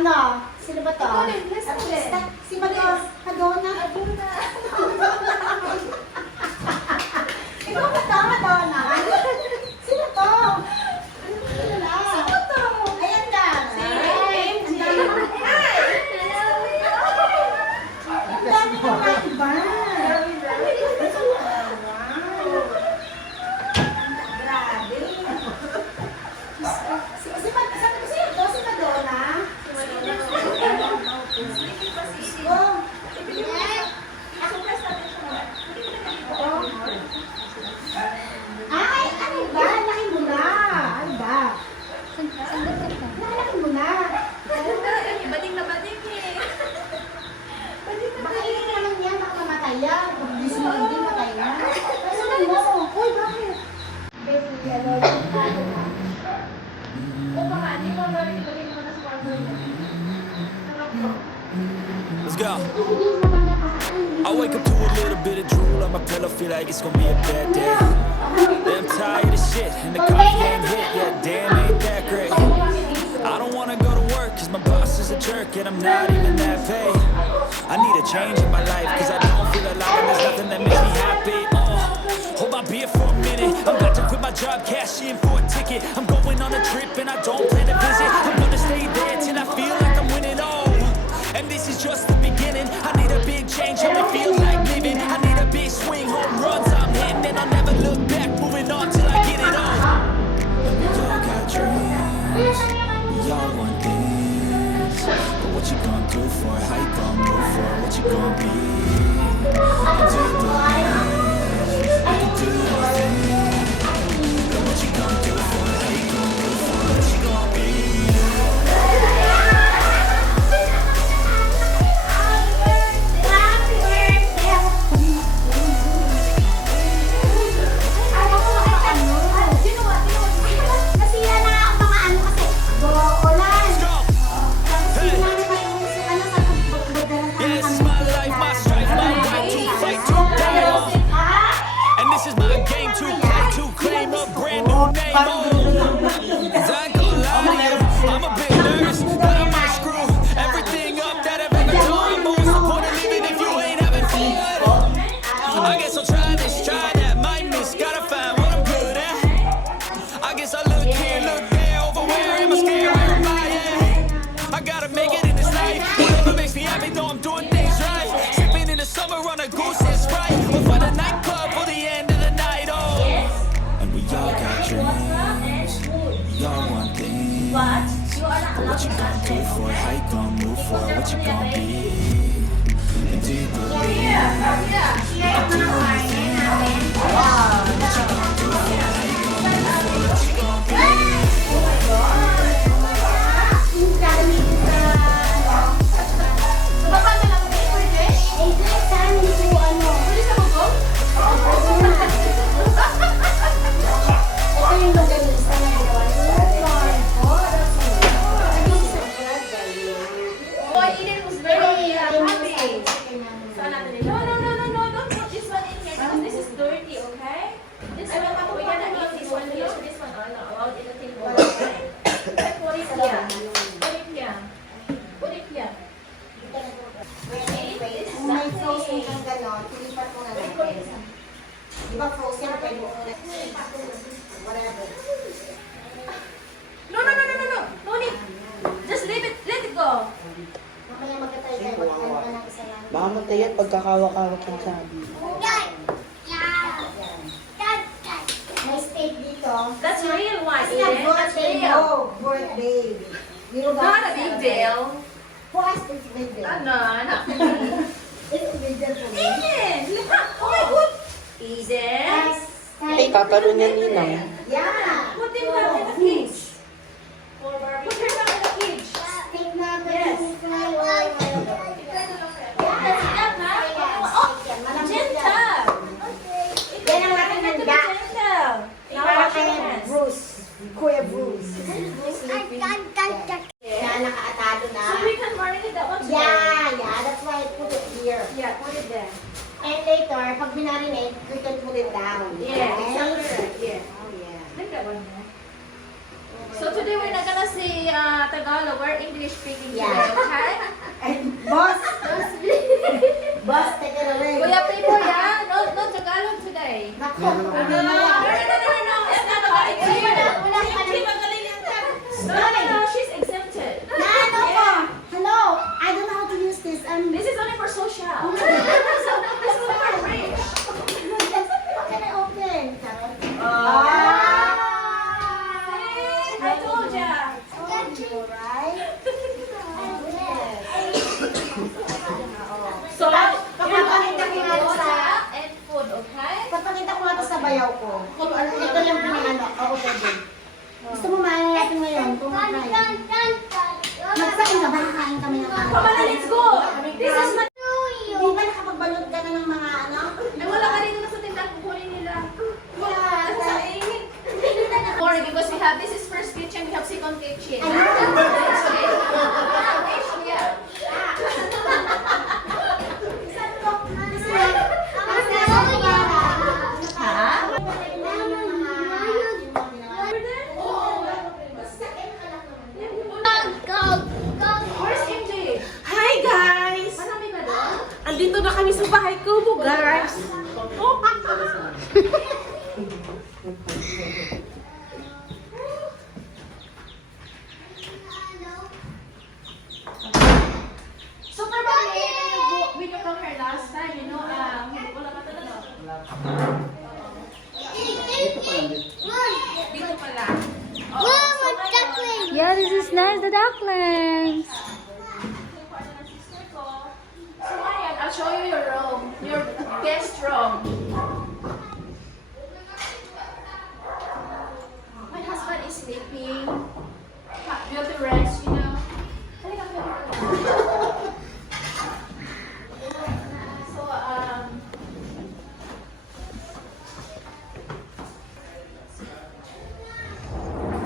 Ano? Sino ba to? Si Madonna. Madonna. Ikaw ba to, Madonna? Sino to? Sino na? Sino to? Ayan na. Ang dami mo. Ang dami mo na iba. Ay, ano ba? Laki mo na. Ano ba? Laki mo na. Bading na bading eh. Baka yun naman yan, baka mamatay yan. Pag di sumindi, matay na. Ay, mo. Uy, bakit? O baka, hindi mo gawin ibagay mo na sa kwarto mo. Let's go. I wake up to a little bit of drool on my pillow, feel like it's gonna be a bad day. Yeah, I'm tired of shit, and the coffee ain't hit yet. Damn, ain't that great. I don't wanna go to work, cause my boss is a jerk, and I'm not even that paid. I need a change in my life, cause I don't feel alive, and there's nothing that makes me happy. Hold my beer for a minute, I'm about to quit my job, cash in for a ticket. I'm going on a trip, and I don't plan to visit. I'm gonna stay there till I feel like I'm winning all. And this is just the beginning. I need a big change, help me feel like living. I need a big swing, home runs I'm hitting, and I'll never look back, moving on till I get it all. And we all got dreams, we all want things. But what you gonna do for it? How you gonna move for it? What you gonna be? And do you believe you can do anything? But what you gonna do for it? How you gonna move for it? What you gonna be? What you gonna do for it? How you gonna move for it? What you gonna be? And do you believe you can do anything? What you gonna do for it? How you gonna move for it? What you gonna be? Kung may frozen kang gano'n, tilipat mo na natin. Di ba frozen, pwede mo na. Whatever. No. No need. Just leave it. Let it go. Mamaya magkatay tayo, magkatay ka ng isa lang. Baka matay yan pagkakawak-kawak yung sabi. May steak dito. That's real one. Kasi na Eden. That's birthday real. mo. Birthday. Not a big deal. Who asked it's big deal? Ano? Not for me. It's a big deal for me. Eden! Look up. Oh my God. Eden. Ay, kakaro niya ninang. Yeah. Put him back in the cage. Put her back in the cage. Steak natin. Yes. Yeah. That's enough, ha? Oh, gentle. Yan ang aking handa. Gentle. Now Para wash your kay hands. Bruce. Kuya Bruce. Na nakaatado na. So we can marinate that one today. Yeah, that's why I put it here. Yeah, put it there. And later, pag binarinate, we can put it down. Yeah, Okay? exactly right. Yeah. Oh, yeah. Bring that one there. So today today we're not gonna say Tagalog. We're English speaking Yeah. today, okay? And boss, boss, take it away. Kuya Pipo, yeah? No Tagalog today. Nako, No. It's not No, she's exempted. Ano po? Hello, I don't know how to use this. This is only for social. This is for rich. How can I open? I told ya. Right? So, Papakita ko nga sa... and food, okay? Papakita ko nga to sa bayaw ko. Kung ano, ito lang po yung ano. Oo, pwede. Gusto mo maano natin ngayon? Kung kaya. Magsain ka ba? Kakain kami ng Come on, let's go. This is my... Hindi ba nakapagbalot ka na ng mga ano? Ay, wala ka dito na sa tindahan kukunin nila. Yeah. Nasa sa init. More because we have, this is first kitchen, we have second kitchen. Ayun. Yeah. Where's MJ? Hi guys! Marami ka doon? Andito na kami sa bahay ko, guys. Oh. Super bakit when you come here last time, you know, wala ka talaga. Dito pala. Yeah, this is nice, the ducklings. So ayan, I'll show you your room, your guest room. My husband is sleeping. You have to rest, you know. Halika, halika. So,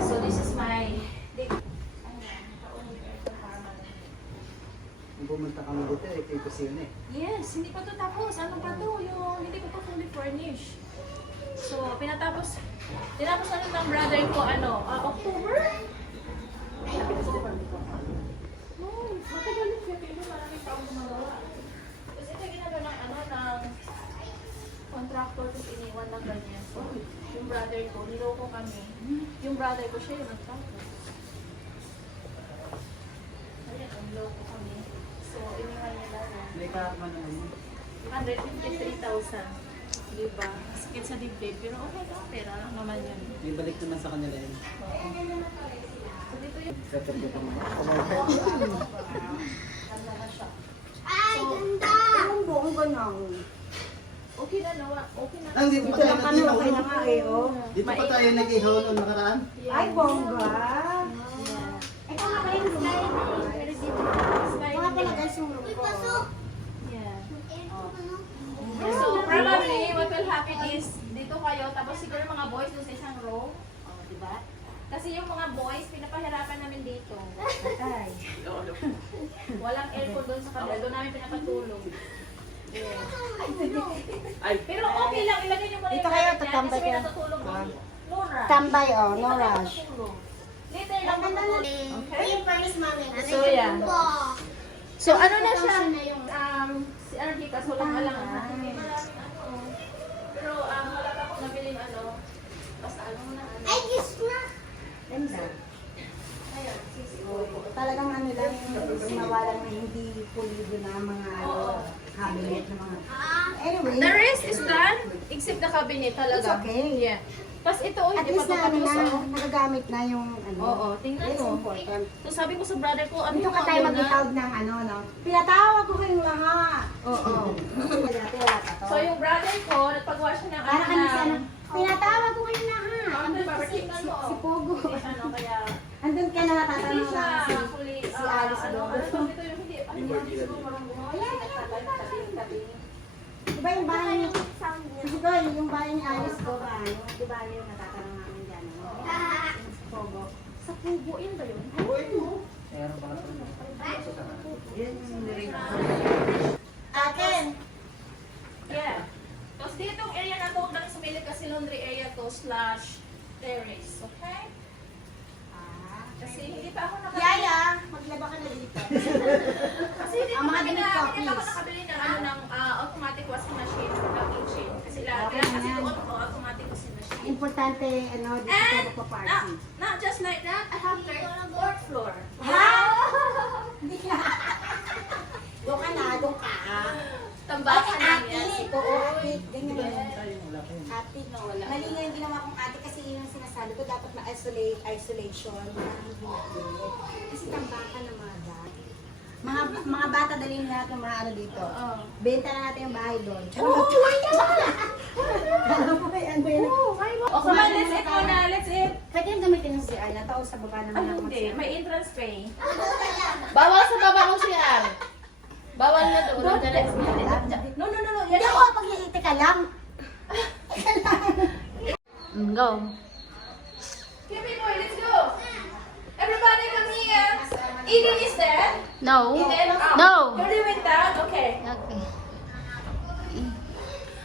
so this is my... Pumunta kami dito, kay Kusine. Yes, hindi pa to tapos. Ano pa to? Yung hindi ko pa fully furnished. So, tinapos na rin ng brother ko, October? Oh, matagal yung kaya pero maraming taong magawa. Kasi ito ginagawa ng contractor ko iniwan ng ganyan. Oh, yung brother ko, niloko kami. Yung brother ko, siya yung nagtapos. Ayan, ang loko kami. So, iniwan niya lang. May kaakman naman yun. 153,000. Diba? Sakit sa dibdib. Pero okay lang. Pera lang naman yun. May balik naman sa kanila yun. So, dito yung... Sa target naman. Ang buong ganang. Okay na nawa. Okay na. Ang dito pa tayo Kami nag-ihaw. okay na nga eh, oh. Dito pa tayo nag-ihaw noong nakaraan. Ay, bongga. Ito nga pala yung slide. Mga pala guys yung room ko. Yeah. So, probably, what will happen is, dito kayo, tapos siguro mga boys doon sa isang row. Oh, diba? Kasi yung mga boys, pinapahirapan namin dito. Ay. Walang aircon doon sa kabila. Doon namin pinapatulog. Yeah. Pero okay lang, ilagay nyo muna Dito yung kayo, gamit niya, tatambay kasi may kayo. natutulog doon. No rush. Tambay, oh, no Dito kayo rush. matutulog. Later lang matutulog. Okay? So, yeah. So, ano na siya? Na yung Si RG kaso lang lang. Maraming pero wala pa akong nabiling basta na. ganda. Ayan, sisi. Talagang ano lang yung ginawa lang na hindi pulido na mga cabinet na mga... Anyway, The rest is done except the cabinet talaga. It's okay. Yeah. Tapos ito, at hindi pa least ito na ano tapos. na, Oh. nagagamit na yung ano. Oo, tingnan It's mo. important. So sabi ko sa brother ko, Dito ka tayo mag-itawag ng ano, no? Pinatawag ko kayong lahat. Oo. Dati wala pa to. So yung brother ko, nagpagawa siya ng Para kami sa ano, pinatawag ko kayong lahat. Ano ba, tingnan mo. Si Pogo. Ano kaya, Andun ka na hindi natatanong siya lang fully, si Alice ano, doon. ano, ito yung hindi, ano yung hindi mo marang gumawa. Tabi. Diba yung bahay niyo? Sige ko, yung bahay ni Alice ko ba? Di ba yung natatanong namin dyan? Ano? Pogo. Sa kubo, yun ba yun? Meron ba kasi? Akin! Yeah. Tapos ditong area na to, dahil sumili kasi laundry area to / terrace. Okay? kasi hindi pa ako Yaya, maglaba ka na dito. Kasi hindi Ang mga damit ko, hindi pa ako please. nakabili ng ano ng automatic washing machine or vacuum machine. Kasi lahat kasi doon ko automatic washing machine. Importante, ano, dito And tayo magpa-party. not just like that, I have fourth floor. Hindi ka. Doon ka na, doon ka. Tambakan lang Ate, yan. ito, ate. Ganyan yan. Ay, wala kayo. Ate, no, wala. Mali nga yung ginawa kong ate kasi yun yung sinasabi ko, dapat isolation. Hindi na. Kasi tambakan na mga dati. Mga bata, dalhin natin mga ano dito. Benta na natin yung bahay doon. Oh, why not? Alam mo ba yan? Oh, come on, let's eat muna. Let's eat. Pwede yung gamitin ng CR na tao sa baba naman Ay, ang hindi. May entrance pay. Bawal sa baba ng CR. Bawal na doon. No. Hindi ako, pag-iiti ka lang. Go. Okay, boy, let's go. Everybody come here. Eden is there. No. Eden, No. You're with that? Okay. Okay.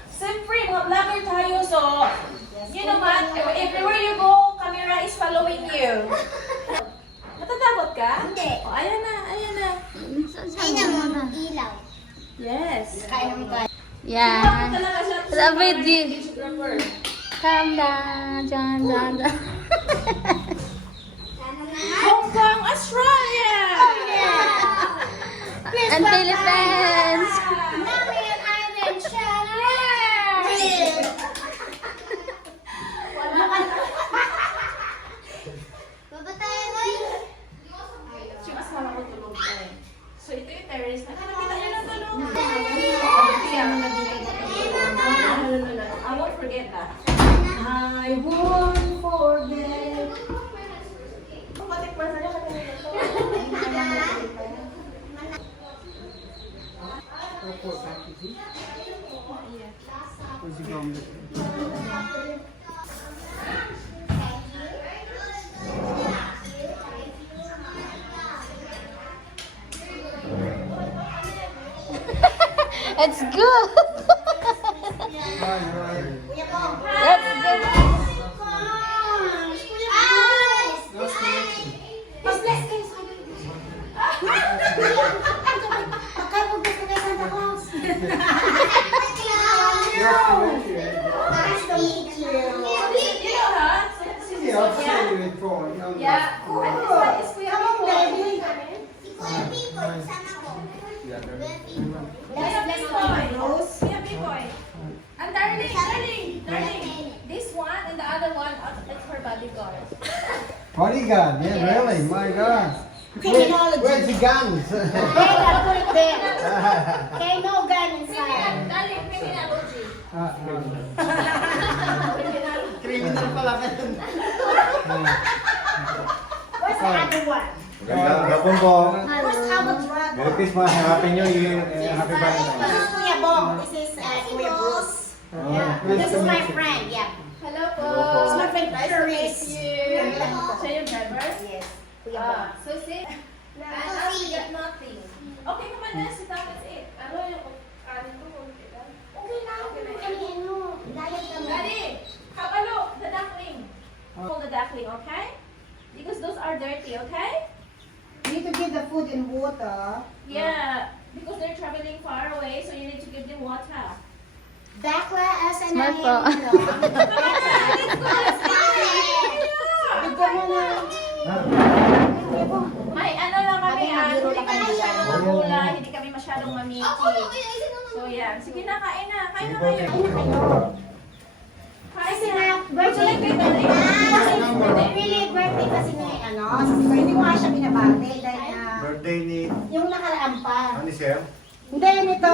Siyempre, mga vlogger tayo, so, you know what? Everywhere you go, camera is following you. Natatakot ka? Hindi. Oh, ayan na. Ay naman, ilaw. Yes. Kain naman tayo. Yeah. Talaga siya. David, Videographer. calm down, John. Hong Kong, Australia! And Philippines. Mommy and Ivan, shut Baba tayo ngayon. Siya mas malaki tulog ka eh. So, ito yung terrace. Nakikita niyo na tulog. I won't forget that. I won't forget. Opo, sakit. O, sige, ang- It's good. That's good. Mas bless kayo sa Pagkabugas na kayo Santa Claus. Nice to meet you. You know, huh? Yeah, I've seen you before. Yeah. Is Kuya Come on, baby. Kuya Big Boy. Kuya Big Boy. And darling. This one and the other one, it's her bodyguard. Bodyguard, yeah, really, my God. Technology. Where's the guns? Hey, I'll put it there. Okay, no gun inside. Darling, criminology. Criminal pala kayo. Where's the other one? Gandang hapon po. Where's our brother? Merry Christmas, Happy New Year, and Happy This is Valentine's. Kuya Bong. This is Kuya Bruce. Yeah. This is my friend. Yeah. Hello po. This is my friend Chris. Siya yung driver? Yes. Kuya Bong. So sit. And I'll forget nothing. Okay naman na, sit down, that's it. Ano yung kanin ko? Okay na. Kami ano. Diet kami. Daddy, have a look, the duckling. Hold the duckling, okay? Because those are dirty, okay? You need to give the food and water. Yeah, because they're traveling far away, so you need to give them water. Dakla as an Smart po. Bigyan mo na. May ano lang kami, hindi kami masyadong magula, hindi kami masyadong mamiki. So yan, sige na, kain na kayo. Kasi Kain na. na, birthday really birthday kasi ni ano, so hindi ko nga siya binabati dahil na Birthday ni yung nakaraan pa. Sir? Hindi, nito.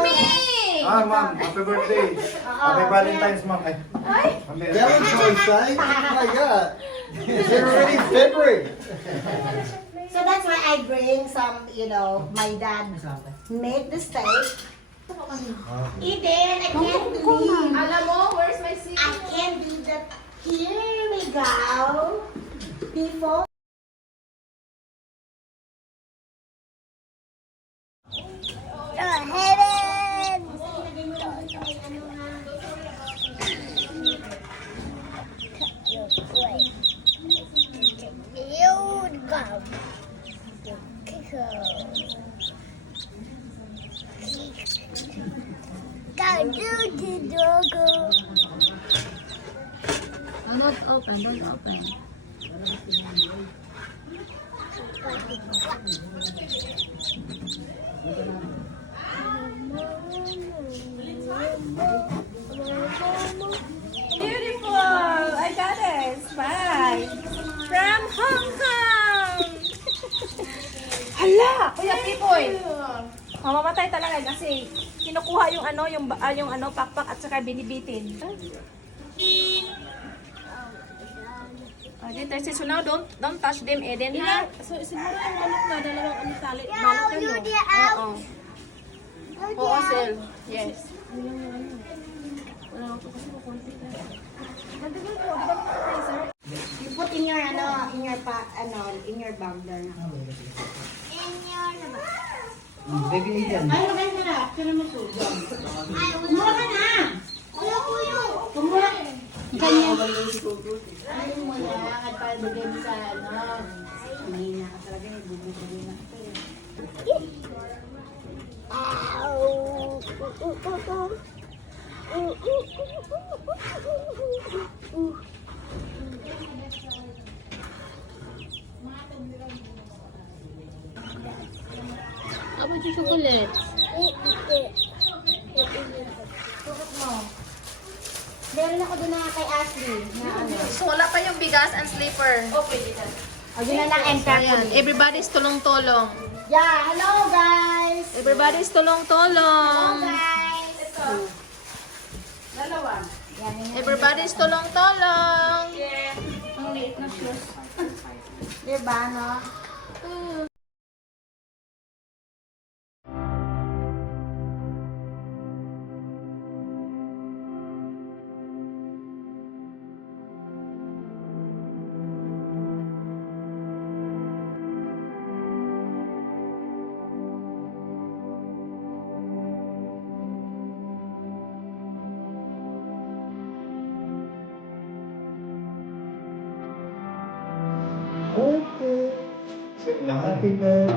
Ma'am, happy birthday. Happy Valentine's, ma'am. Ay, Valentine's Day? Oh my God. it's already February. So that's why I bring some, you know, my dad made the steak. Eden, I can't believe. Alam mo, where's my seat? I can't do that. Here we go. Before. Oh, don't open, don't open. Beautiful! I got it. Bye. From Hong Kong! Hala! Kuya Pipoy! Mamamatay talaga kasi kinukuha yung pakpak at saka binibitin. Oh, dito, so now don't touch them, Eden, ha? So, siguro yung manok na dalawang tali. Balot yan, no? Oo. Oo, Sel. Yes. Wala ako kasi kukunti na. You put in your, in your bag there na. Baby Aiden. Ay, magay na lang. Sino mo po? Kumuha ka na! Kumuha! Ganyan. Ay, wala. At para bigay mo sa, hindi na ka talaga. Bububuli na ito eh. Apa yung chocolate? Tukot mo. Meron ako doon na kay Ashley. Na ano. So, wala pa yung bigas and sleeper. Okay, dito. O, yun na lang enter ko. Ayan, everybody's tulong-tulong. Yeah, hello guys! Everybody's tulong-tulong. Guys! Dalawa. Yan, yan. Everybody's tulong-tulong. Yeah. Ang liit na shoes. Diba, no? Happy birthday.